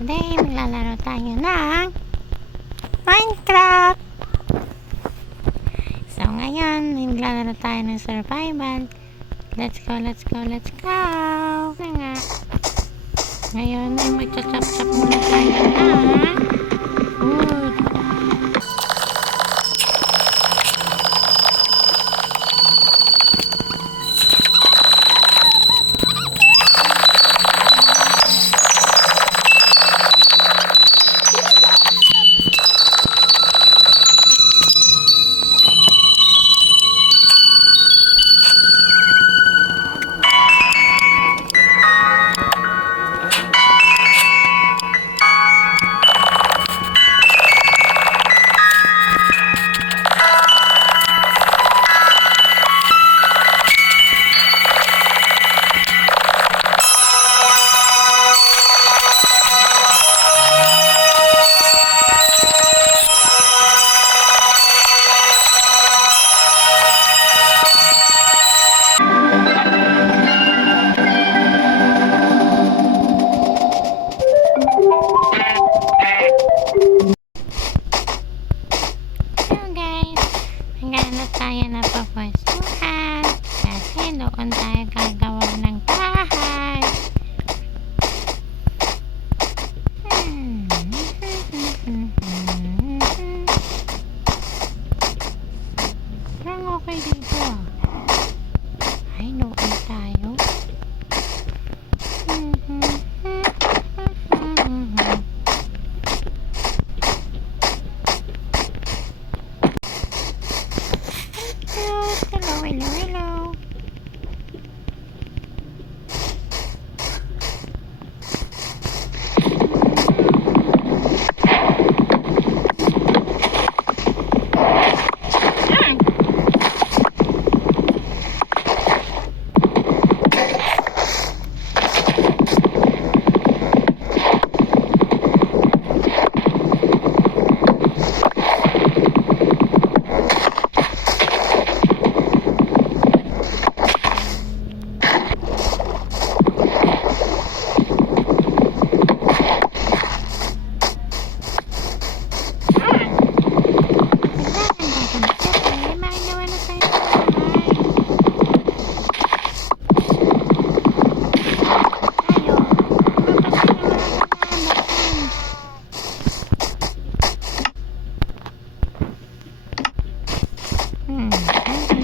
Today, maglalaro tayo ng Minecraft! So, ngayon, maglalaro tayo ng survival. Let's go, let's go, let's go! Ngayon, ay magcha-chop-chop muna tayo ng tayo gagawa ng bahay. Hmm. Parang okay dito ah. Ay, noon tayo. Hello, hello, hello, hello. Mm-hmm.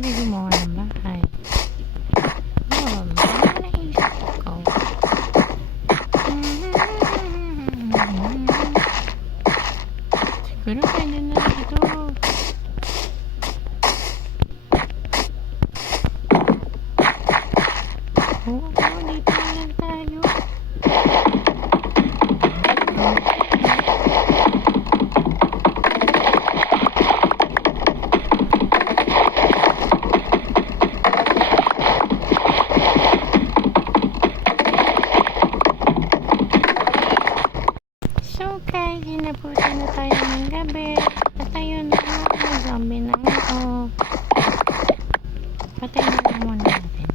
Kaya pwede gumawa ng bahay. Oh, mga naisip ko. Siguro pwede na ito. Oo, oo, dito na lang tayo. So na tayo ng gabi. At ayun na may zombie na nga. Oh. Patay na lang muna natin.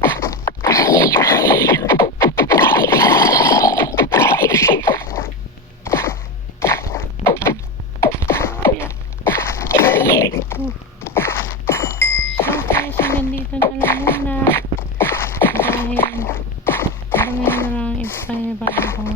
Uh. So guys, hanggang dito na lang muna. Dahil nyo na ipabago kung